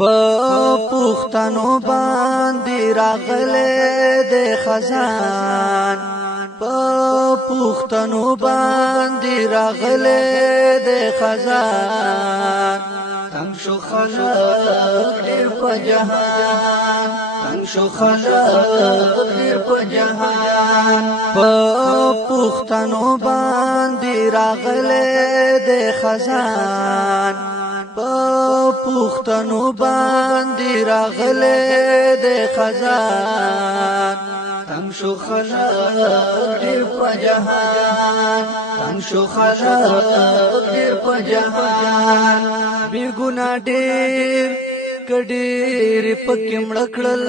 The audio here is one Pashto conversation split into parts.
په پښتنو باندې راغله د خزان په پښتنو باندې راغله د خزان تم شو خلق ډېر په جهان تم شو خلق ډېر په جهان په پښتنو باندې راغله د خزان په پښتنو باندې راغله د خزان تم شو خلق ډېر په جهان تم شو خلق ډېر په جهان بی ګناه ډېر کډېر پکې مړ کړل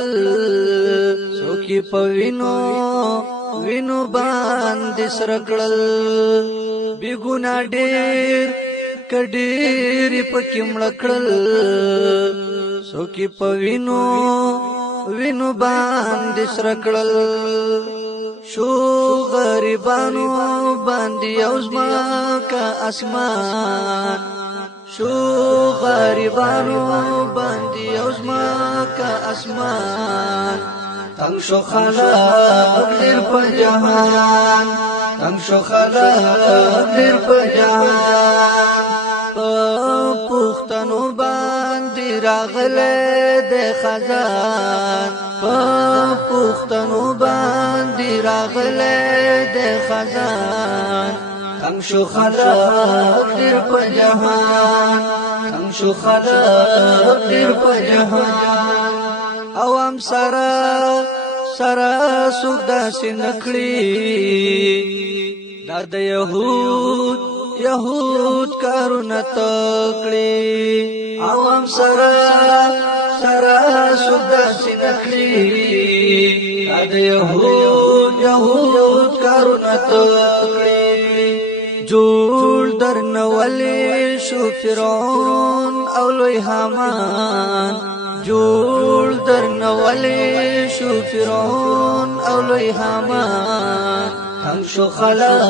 څوک په وینو باندې سر کړل بی ګناه ډېر کډېر پکې مړ کړل څوک په وینو باندې سر کړل شو غریبانو باندې اوسما کا اسمان شو غریبانو باندې اوسما کا اسمان تنگ شو خلق ډېر په جهان تنگ شو خلق ډېر په جهان پښتنو باندې راغله د خزان پښتنو باندې راغله د خزان تنگ شو خلق ډېر په جهان تنگ شو خلق ډېر په جهان عوام سره سوک داسې نکړي دا د یهود کارونه تکړي عوام سره سوک داسې نکړي دا د یهود کارونه تکړي جوړ درنولې شو فرعون او لوی حامان جوړ درنولې شو فرعون او لوی حامان تنگ شو خلق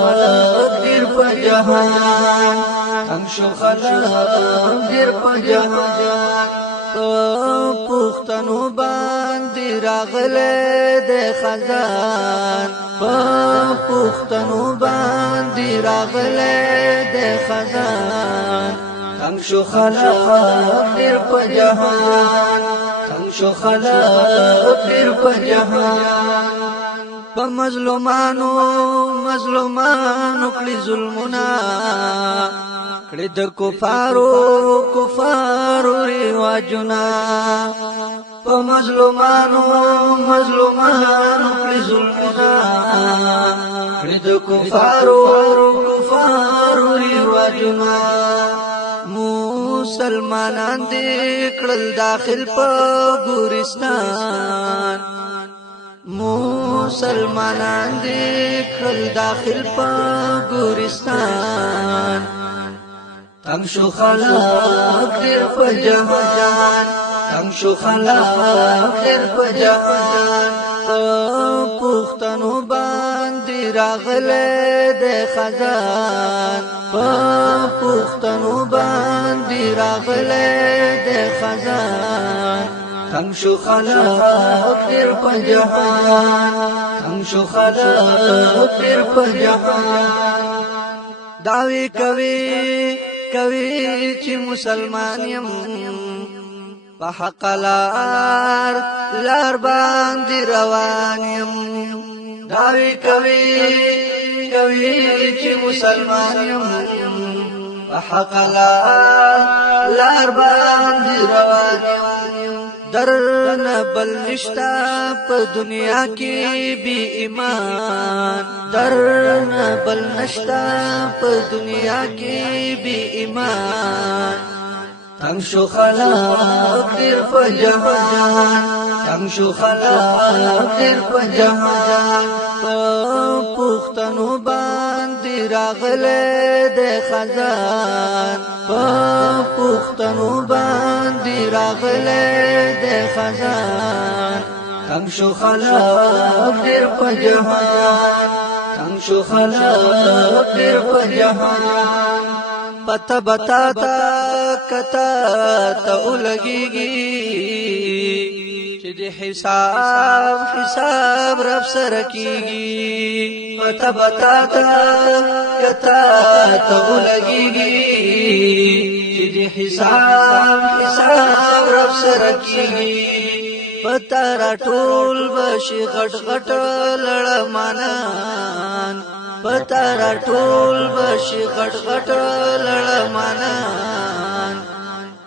ډېر په جهان تنگ شو خلق ډېر په جهان پښتنو باندې راغله د خزان پښتنو باندې راغله د خزان تنگ شو خلق ډېر په جهان تنگ شو خلق ډېر په جهان په مظلومانو کړي ظلمونه کړي د کفارو رواجونه په مظلومانو کړي ظلمونه کړي د کفارو رواجونه مسلمانان دې کړل داخل په ګورستان مسلمانان دې کړل داخل په ګورستان تنگ شو خلق ډېر په جهان تنگ شو خلق ډېر په جهان پښتنو باندې راغله د خزان پښتنو باندې راغله د خزان تنگ شو خلق ډېر په جهان تنگ شو خلق ډېر په جهان دعوی کوي چې مسلمان یم په حق لار باندې روان یم دعوی کوي چې مسلمان یم په حق لار باندې روان یم درنه بل نشتا په دنیا کې بی ایمان درنه بل نشتا په دنیا کې بی ایمان تنگ شو خلق ډېر په جهان تنگ شو خلق ډېر په جهان پښتنو باندې راغله د خزان پښتنو باندې راغله د خزان تنگ شو خلق ډېر په جهان تنگ شو خلق ډېر په جهان پته بتا تا کتا ته ولګيږي چې د حساب رب سره کیږي پتا بتا تا کتا ته ولګيږي چې د حساب رب سره کیږي پتا را ټول بشي غټ غټ لړمانان پتا را ټول بشي غټ غټ لړمانان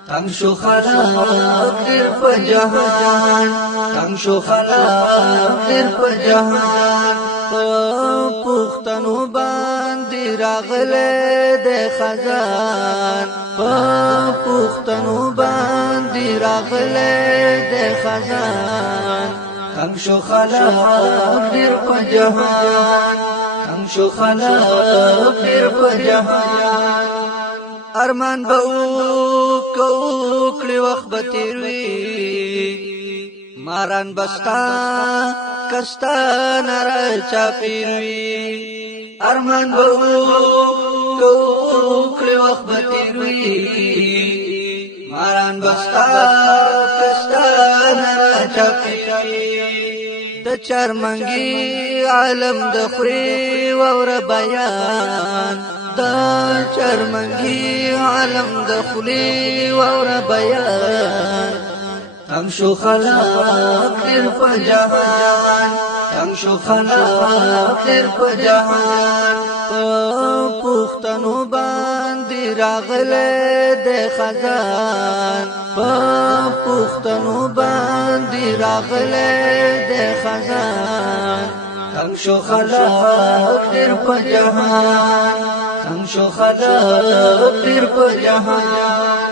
تنگ شو خلق دیر پا جهان تنگ شو خلق دیر پا جهان پا پختنو باندی راغلے دے خزان پا پختنو باندی راغلے دے خزان تنگ شو خلق دیر پا جهان تنگ شو خلق دیر پا جهان ارمان با کوکلی وقت بتیروی ماران بستا کستا نرا چاپیروی ارمان با کوکلی وقت بتیروی ماران بستا کستا نرا چاپیروی د چرمنگی عالم دخوری وور بیان دا چرمنگی عالم دخلی وور بیان تنگ شو خلق دیر پا جهان تنگ شو خلق دیر پا جهان پختنو باندی راغلے دے خزان پختنو باندی راغلے دے خزان تنگ شو خلق دیر پا جهان تنگ شو خلق دیر پا جهان